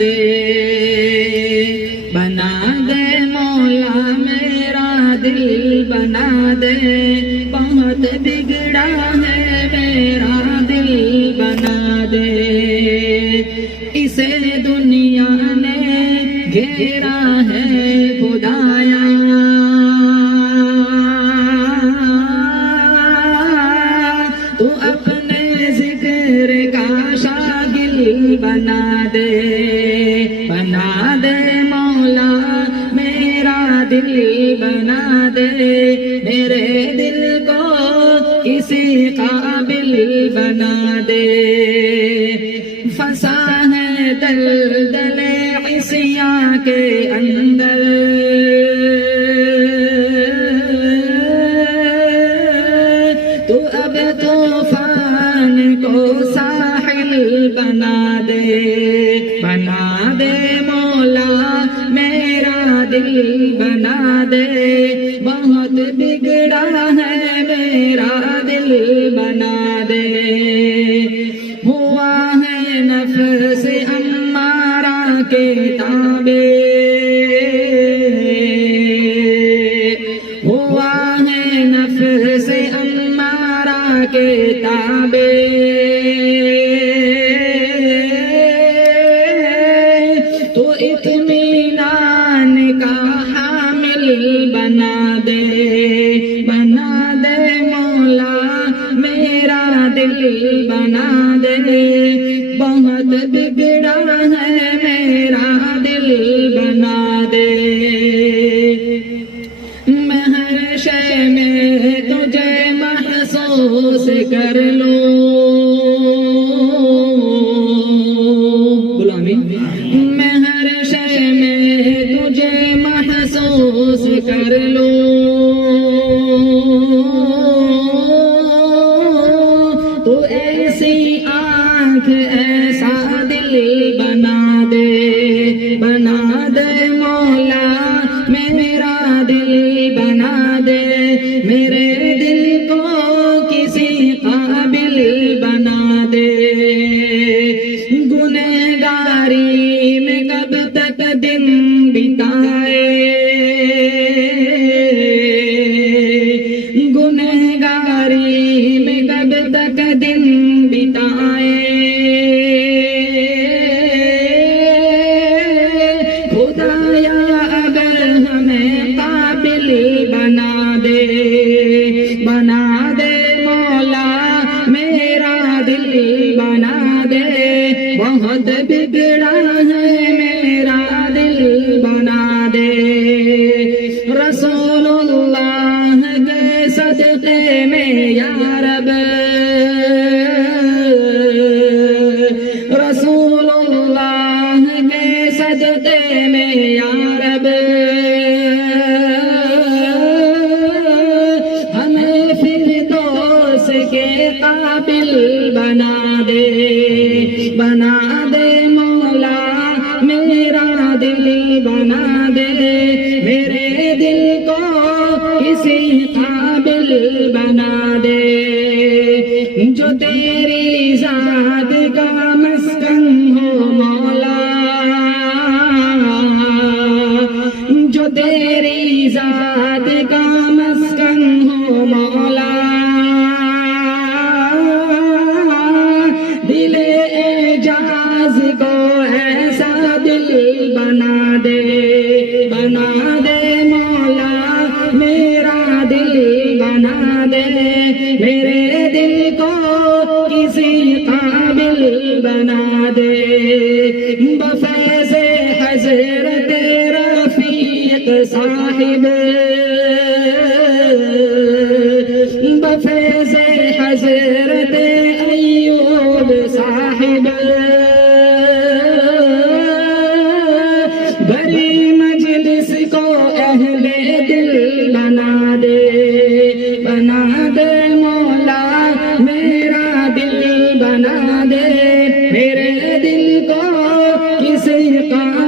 دے، بنا دے مولا میرا دل بنا دے، بہت بگڑا ہے میرا دل بنا دے، اسے دنیا نے گھیرا ہے خدایا، تو اپنے ذکر کا شاغل بنا دے، بنا دے مولا میرا دل بنا دے، میرے دل کو کسی قابل بنا دے، پھنسا ہے دلدل عصیاں کے اندر، تو اب طوفان کو ساحل بنا دے، بنا دے مولا میرا دل بنا دے، بہت بگڑا ہے میرا دل بنا دے، ہوا ہے نفس امارہ کے تابع، ہوا ہے نفس امارہ کے تابع، تو اطمینان کا حامل بنا دے، بنا دے مولا میرا دل بنا دے، بہت بگڑا ہے میرا دل بنا دے، میں ہر شے میں تجھے محسوس کر لوں، غلامی میں ہر شے میں تجھے محسوس کر لوں، تو ایسی آنکھ ایسا دل بنا دے، بنا دے مولا میرا دل بنا دے، میرے دل کو کسی قابل بنا دے، گنہگاری میں کب تک دن بتائے، گنہگاری میں کب تک دن بتائے، خدایا اگر ہمیں قابل بنا دے، بنا دے مولا میرا دل بنا دے، بہت بگڑا ہے میرا دل بنا دے، رسول اللہ کے صدقے میں یا رب، رسول اللہ کے صدقے میں یا رب، ہمیں فردوس کے قابل بنا دے، بنا دے مولا میرا دل بنا دے، میرے دل کو کسی قابل بنا دے، جو تیری ذات کا مسکن ہو مولا، جو تیری ذات کا مسکن ہو مولا، دل اعجاز کو ایسا دل بنا دے، بنا دے مولا میرا دل بنا دے، میرے دل کو کسی قابل بنا دے، بفیض حضرت رفیق صاحب، بفیض حضرت ایوب صاحب، بڑی مجلس کو اہل دل بنا دے، بنا دے مولا میرا دل بنا دے، میرے دل کو کسی کا